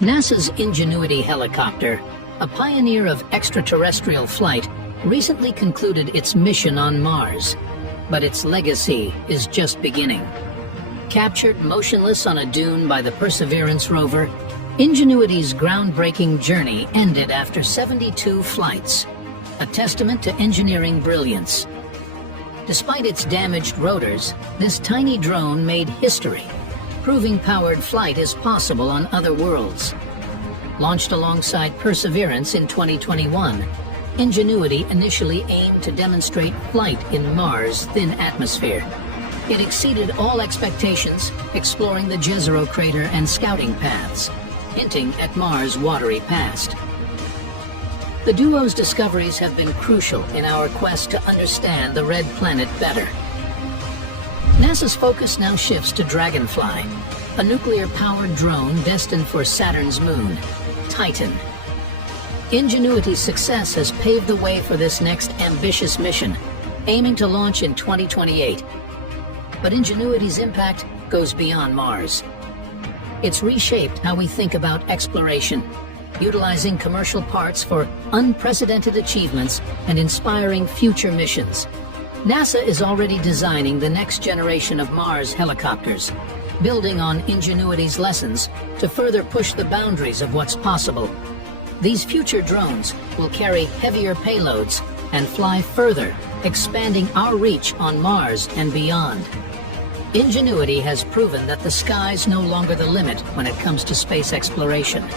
NASA's Ingenuity helicopter, a pioneer of extraterrestrial flight, recently concluded its mission on Mars. But its legacy is just beginning. Captured motionless on a dune by the Perseverance rover, Ingenuity's groundbreaking journey ended after 72 flights, a testament to engineering brilliance. Despite its damaged rotors, this tiny drone made history, proving powered flight is possible on other worlds. Launched alongside Perseverance in 2021, Ingenuity initially aimed to demonstrate flight in Mars' thin atmosphere. It exceeded all expectations, exploring the Jezero crater and scouting paths, hinting at Mars' watery past. The duo's discoveries have been crucial in our quest to understand the red planet better. NASA's focus now shifts to Dragonfly, a nuclear-powered drone destined for Saturn's moon, Titan. Ingenuity's success has paved the way for this next ambitious mission, aiming to launch in 2028. But Ingenuity's impact goes beyond Mars. It's reshaped how we think about exploration, utilizing commercial parts for unprecedented achievements and inspiring future missions. NASA is already designing the next generation of Mars helicopters, building on Ingenuity's lessons to further push the boundaries of what's possible. These future drones will carry heavier payloads and fly further, expanding our reach on Mars and beyond. Ingenuity has proven that the sky's no longer the limit when it comes to space exploration.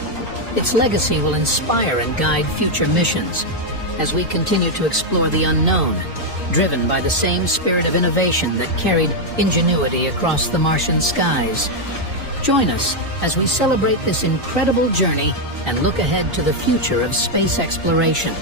Its legacy will inspire and guide future missions as we continue to explore the unknown, driven by the same spirit of innovation that carried Ingenuity across the Martian skies. Join us as we celebrate this incredible journey and look ahead to the future of space exploration.